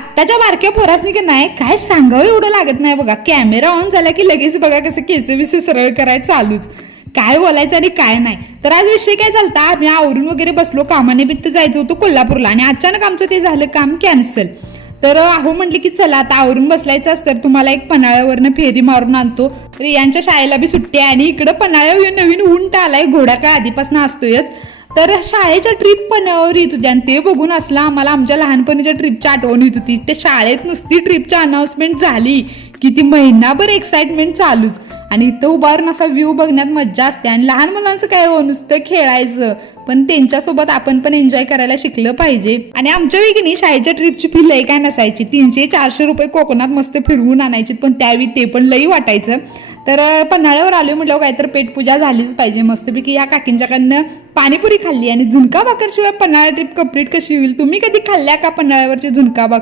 आत्ताच्या बारक्या पोरासनी की नाही काय सांगावं एवढं लागत नाही बघा. कॅमेरा ऑन झाला की लगेच बघा कसं केस बिस सरळ करायचं चालूच. काय बोलायचं आणि काय नाही. तर आज विषय काय चालता आम्ही आवरून वगैरे बसलो कामानिमित्त जायचं होतं कोल्हापूरला आणि अचानक आमचं ते झालं काम कॅन्सल. तर अहो म्हटले की चला आता आवरून बसलायचं असतं तुम्हाला एक पन्हाळ्यावरनं फेरी मारून आणतो. रियांच्या शाळेला बी सुट्टी आहे आणि इकडं पन्हाळ्यावर नवीन उंट आलाय घोडा काय आधीपासून असतोयच. तर शाळेच्या ट्रिप पण येत होती आणि ते बघून असला आम्हाला आमच्या लहानपणीच्या ट्रिपची आठवण येत होती. ते शाळेत नुसती ट्रिपची अनाऊन्समेंट झाली की ती महिनाभर एक्साइटमेंट चालूच. आणि इथं उभारून असा व्ह्यू बघण्यात मज्जा असते. आणि लहान मुलांचं काय हो नुसतं खेळायचं. पण त्यांच्यासोबत आपण पण एन्जॉय करायला शिकलं पाहिजे. आणि आमच्या वेगळी शाळेच्या ट्रिपची फी लई काय नसायची. तीनशे चारशे रुपये कोकणात मस्त फिरवून आणायची. पण त्यावेळी ते पण लई वाटायचं. तर पन्हाळ्यावर आलो म्हटलं काहीतर पेटपूजा झालीच पाहिजे. मस्तपैकी या काकींच्याकडनं पाणीपुरी खाल्ली आणि झुणका भाकरशिवाय पन्हाळा ट्रिप कंप्लीट कशी होईल? तुम्ही कधी खाल्ल्या का पन्हाळ्यावरची झुणका भाकर